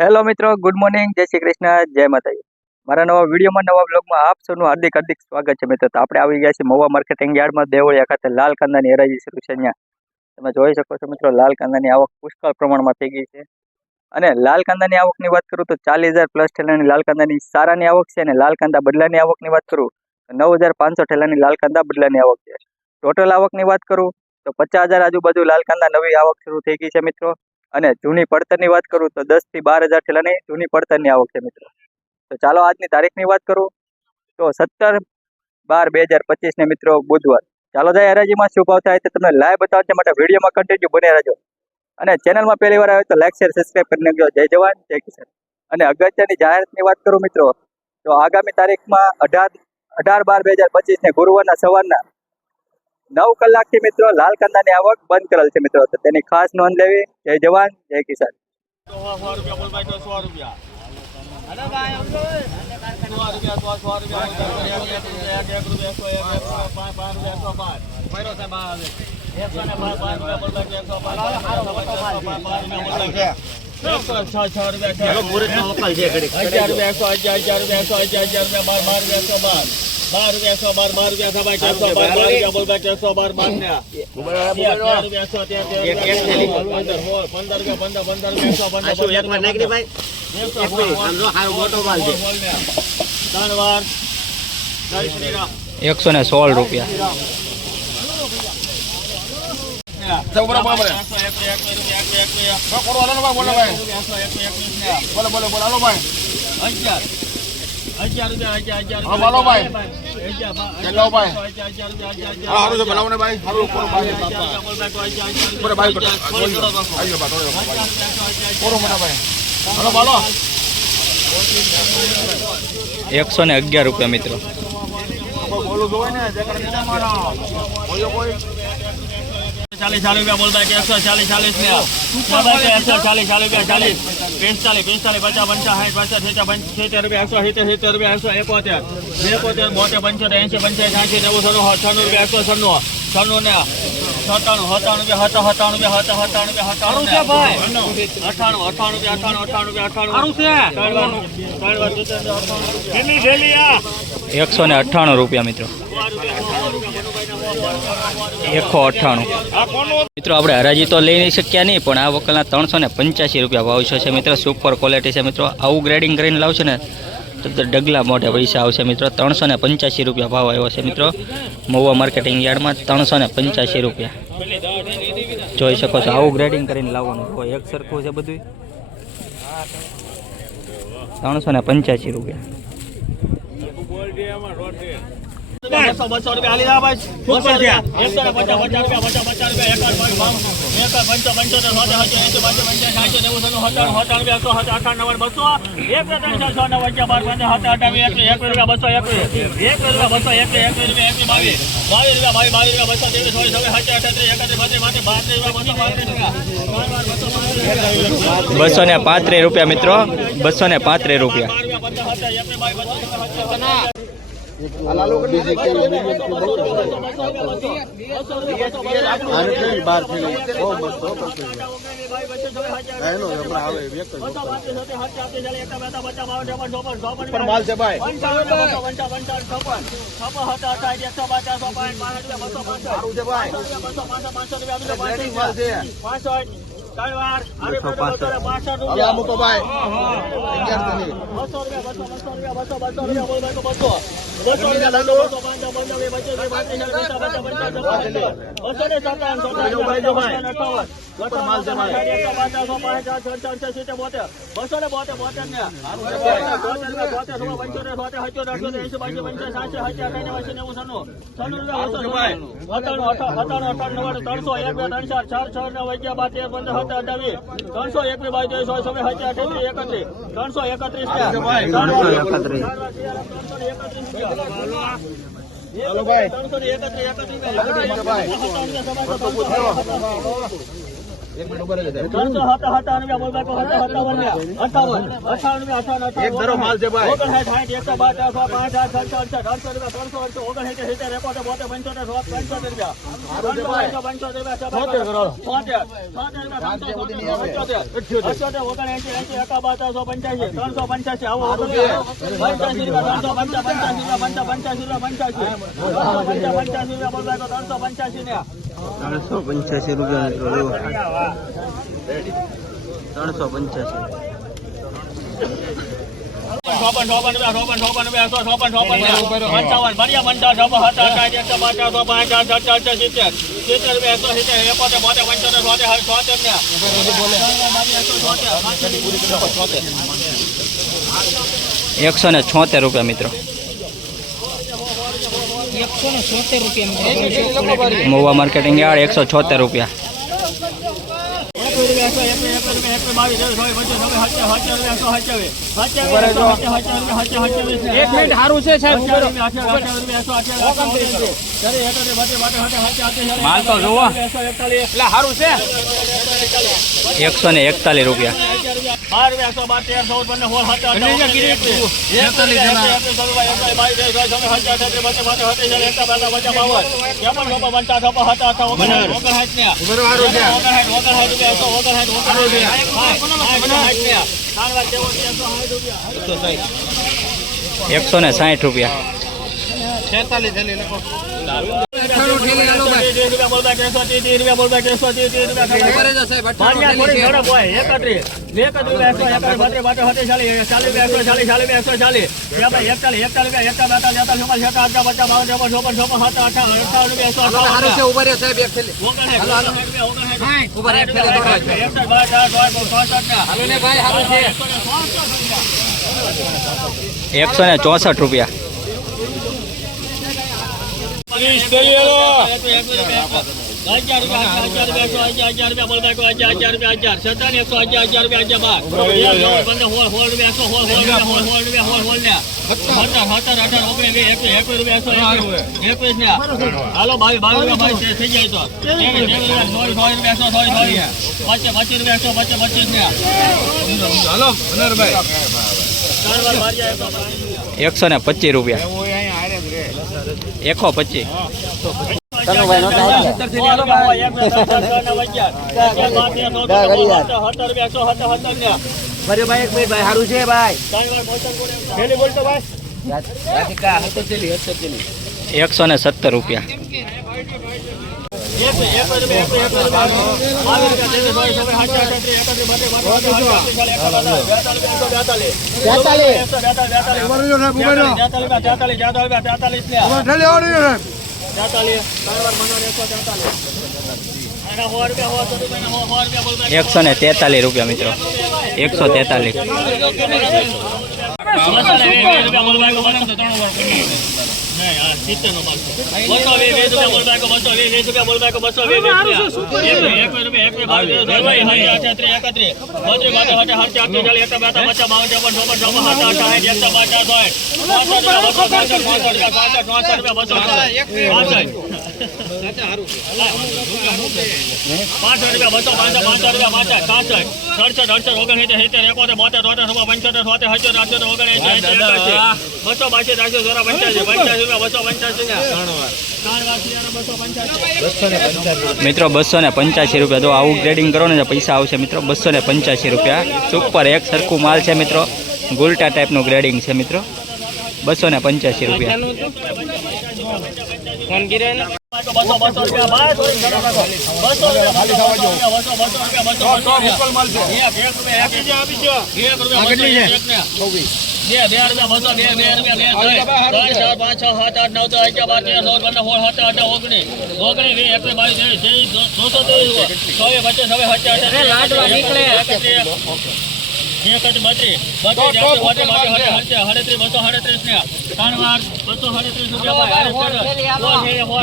Hello મિત્રો, good morning, જય શ્રી કૃષ્ણ, જય માતાજી। મારા નવા વિડીયોમાં, નવા બ્લોગમાં આપ સૌનું હાર્દિક હાર્દિક સ્વાગત છે મિત્રો। તો આપણે આવી ગયા છીએ મહુવા માર્કેટિંગ યાર્ડમાં, દેવળિયા ખાતે લાલ કાંદાની હરાજી શરૂ છે। અહીંયા તમે જોઈ શકો છો મિત્રો, લાલ કાંદાની આવક પુષ્કળ પ્રમાણમાં થઈ ગઈ છે। અને લાલ કાંદાની આવકની વાત કરું તો 40,000 પ્લસ ઠેલાની લાલ કાંદાની સારાની આવક છે। અને લાલ કાંદા બદલાની આવકની વાત કરું તો 9,500 ઠેલાની લાલ કાંદા બદલાની આવક છે। ટોટલ આવકની વાત કરું તો 50,000 આજુબાજુ લાલ કાંદા નવી આવક શરૂ થઈ ગઈ છે મિત્રો। અને જૂની પડતરની વાત કરું તો 10 થી 12,000 ઠેલાની જૂની પડતરની આવક છે મિત્રો। તો ચાલો આજની તારીખની વાત કરું તો 17/12/2025 ને મિત્રો બુધવાર। ચાલો જાય હરાજીમાં શું ભાવ થાય તો તમને લાઈવ બતાવવા માટે વિડીયોમાં કન્ટિન્યુ બને રહેજો। અને ચેનલમાં પહેલી વાર આવે તો લાઈક શેર સબસ્ક્રાઇબ કરી નાખજો। જય જવાન જય કિસાન। અને અગત્યની જાહેરાતની વાત કરું મિત્રો તો આગામી તારીખમાં 18/12/2025 ને ગુરુવારના સવારના 9 કલાકથી મિત્રો લાલ કાંદાની આવક બંધ કરેલ છે મિત્રો। તો તેની ખાસ નોંધ લેવી। જય જવાન જય કિસાન। ₹116 ₹111 મિત્રો। 40 रुपया बोल रहा है 140 40 में 140 40 रुपया 40 45 45 50 55 60 70 रुपया 170 रुपया 171 72 75 80 85 90 96 रुपया 196 ने 97 रुपया 97 ₹198 મિત્રો। 198 મિત્રો। આપણે હરાજી તો લઈ નહીં શક્યા નહીં, પણ આ વકલના 385 રૂપિયા ભાવ છે મિત્રો। સુપર ક્વોલિટી છે મિત્રો। આવું ગ્રેડિંગ કરીને લાવશે ને તો ડગલા મોઢે પૈસા આવશે મિત્રો। 385 રૂપિયા ભાવ આવ્યો છે મિત્રો મહુવા માર્કેટિંગ યાર્ડમાં। 385 રૂપિયા જોઈ શકો છો। આવું ગ્રેડિંગ કરીને લાવવાનું કોઈ એક સરખું છે બધું। 385 રૂપિયા। 200 रुपया हाली भाई 150 ₹235 મિત્રો। 235 રૂપિયા। हेलो भाई 331 ₹176 મિત્રો મહુવા માર્કેટિંગ યાર્ડ ₹176 માલ તો જોવો એટલે સારું છે ₹141 ₹160 ₹164 હાલો 22 થઈ જાય તો 125 ₹125 ₹170 ₹143 મિત્રો 285 મિત્રો 285 રૂપિયા જો આવું ગ્રેડિંગ કરો ને તો પૈસા આવશે મિત્રો 285 રૂપિયા સુપર એક સરખું માલ છે મિત્રો ગુલટા ટાઈપનું ગ્રેડિંગ છે મિત્રો 285 રૂપિયા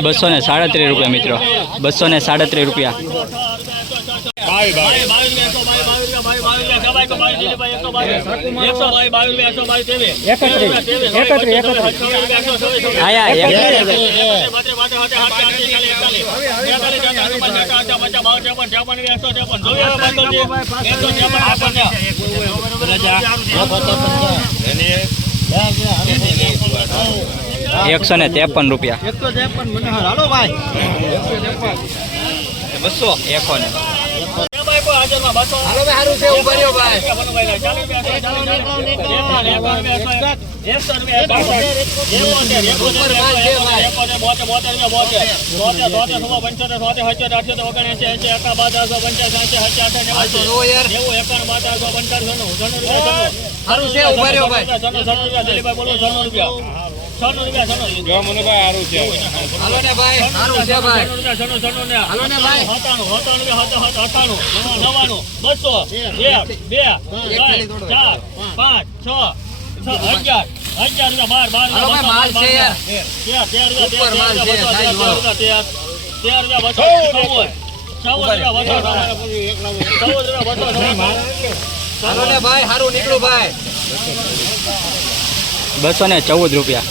₹237 મિત્રો 237 રૂપિયા ₹153 હાલો ભાઈ 200 100 ને હાલો ભાઈ સારું છે ઉભા રહ્યો ભાઈ સારું છે ઉભા રહ્યો ભાઈ હાલો ને ભાઈ સારું છે ભાઈ હાલો ને ભાઈ 11 હાલો ને ભાઈ સારું નીકળું ભાઈ ₹214